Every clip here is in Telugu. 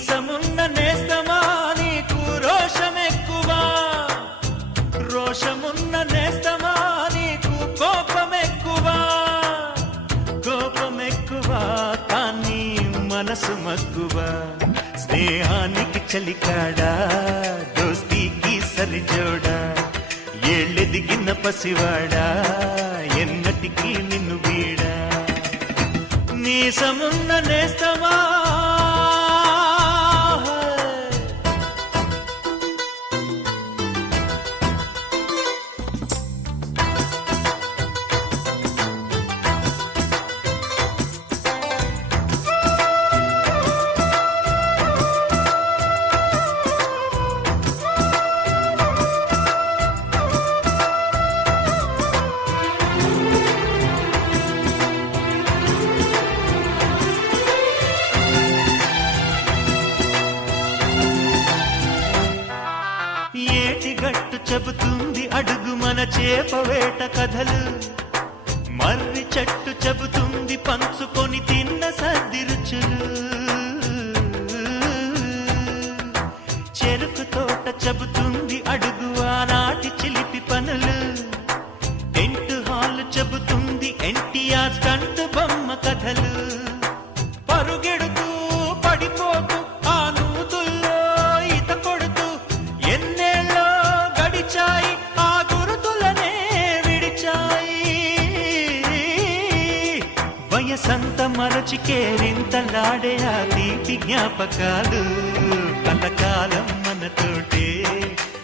మీసమున్న నేస్తమా నీకు రోషమెక్కువా, రోషమున్న నేస్తమా నీకు కోపమెక్కువా, కోపమెక్కువా కానీ మనసు మక్కువా. స్నేహానికి చలికాడా దోస్తీకి సరిజోడా, ఏళ్ళెదిగిన పసివాడా ఎన్నటికీ నిన్ను వీడా. మీసమున్న నేస్తమా ఏటిగట్టు చెబుతుంది అడుగు మన చేపవేట కథలు, మర్రి చెట్టు చెబుతుంది పంచుకొని తిన్న సర్ది రుచులు, చెరుకు తోట చెబుతుంది అడుగు ఆనాటి చిలిపి పనులు, టెంట్ హాల్ చెబుతుంది ఎన్టీఆర్ స్టంట్ బొమ్మ కథలు. పరుగెడుతూ పడిపోతూ ఆ నూతుల్లో ఈత కొడుతూ ఎన్నేళ్ళో గడిచాయి ఆ గురుతులనే విడిచాయి. వయసంత మరచి కేరింతలాడే ఆ తీపి జ్ఞాపకాలు కలకాలం మనతోటే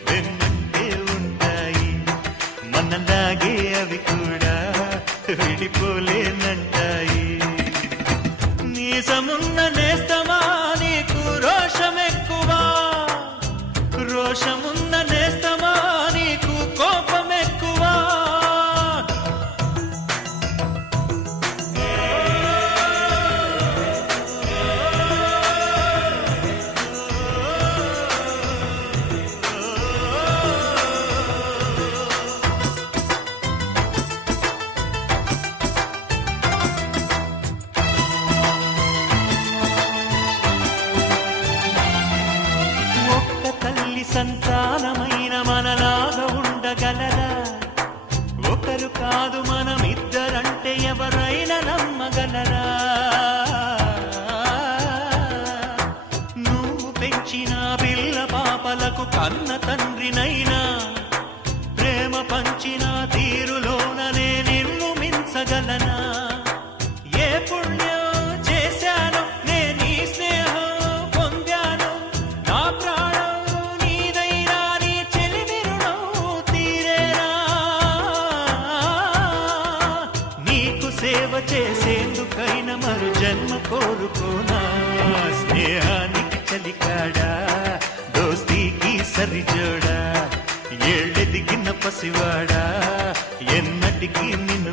వెన్నంటే ఉంటాయి. మనలాగే అవి కూడా విడిపోలేనంటాయి. మీసమున్న నేస్తమా నీకు రోషమెక్కువా, రోషమున్న నేస్తమా నీకు కోపమెక్కువా. సంతానమైన మనలాగా ఉండగలరా, ఒకరు కాదు మనమిద్దరంటే ఎవరైనా నమ్మగలరా. నువ్వు పెంచిన పిల్ల పాపలకు కన్న తండ్రినైనా, ప్రేమ పంచిన తీరులోననే నిన్ను మించగలనా. ఏ పుణ్యం చేశాను నేను ఈ స్నేహం పొందాను, నా ప్రాణం సేవ చేసేందుకైనా మరు జన్మ కోరుకోనా. స్నేహానికి చలికాడా దోస్తీకి సరిజోడా, ఏళ్ళెదిగిన పసివాడా ఎన్నటికీ నిన్ను